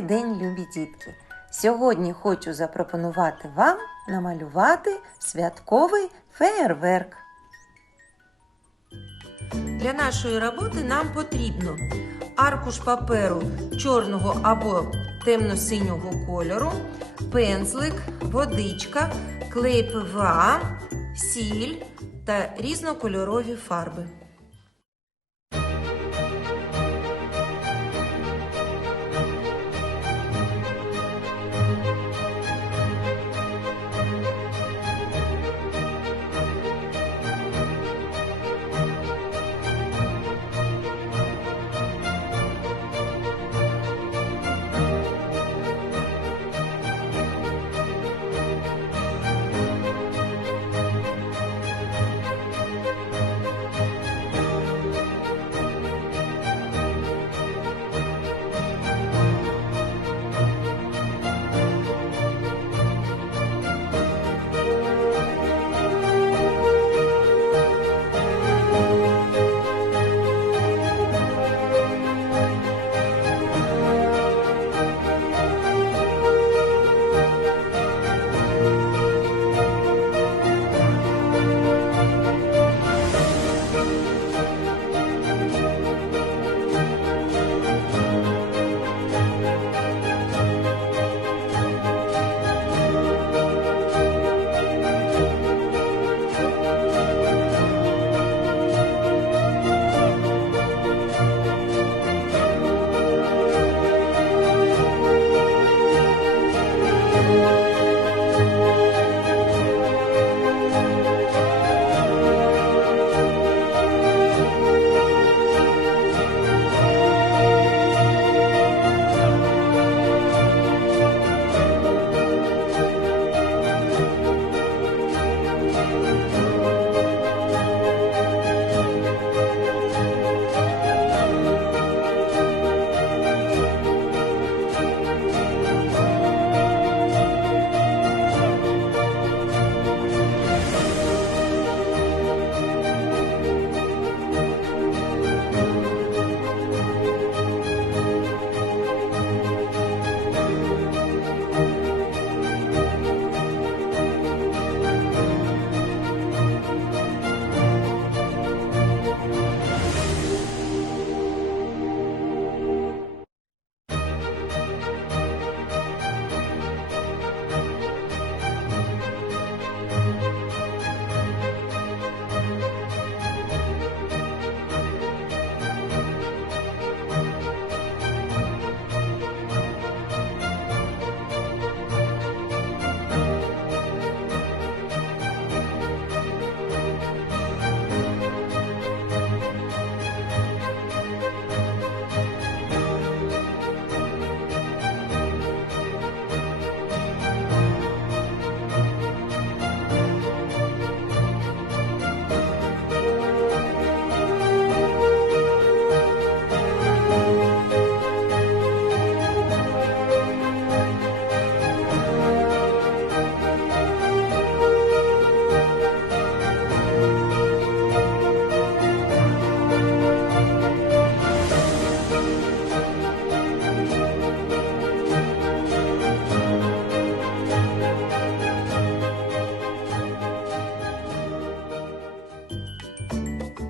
дітки! Сьогодні хочу запропонувати вам намалювати святковий феєрверк. Для нашої роботи нам потрібно аркуш паперу чорного або темно-синього кольору, пензлик, водичка, клей ПВА, сіль та різнокольорові фарби.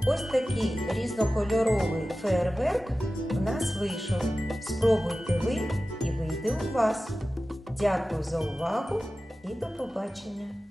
Ось такий різнокольоровий фейерверк у нас вийшов. Спробуйте ви і вийде у вас. Дякую за увагу і до побачення!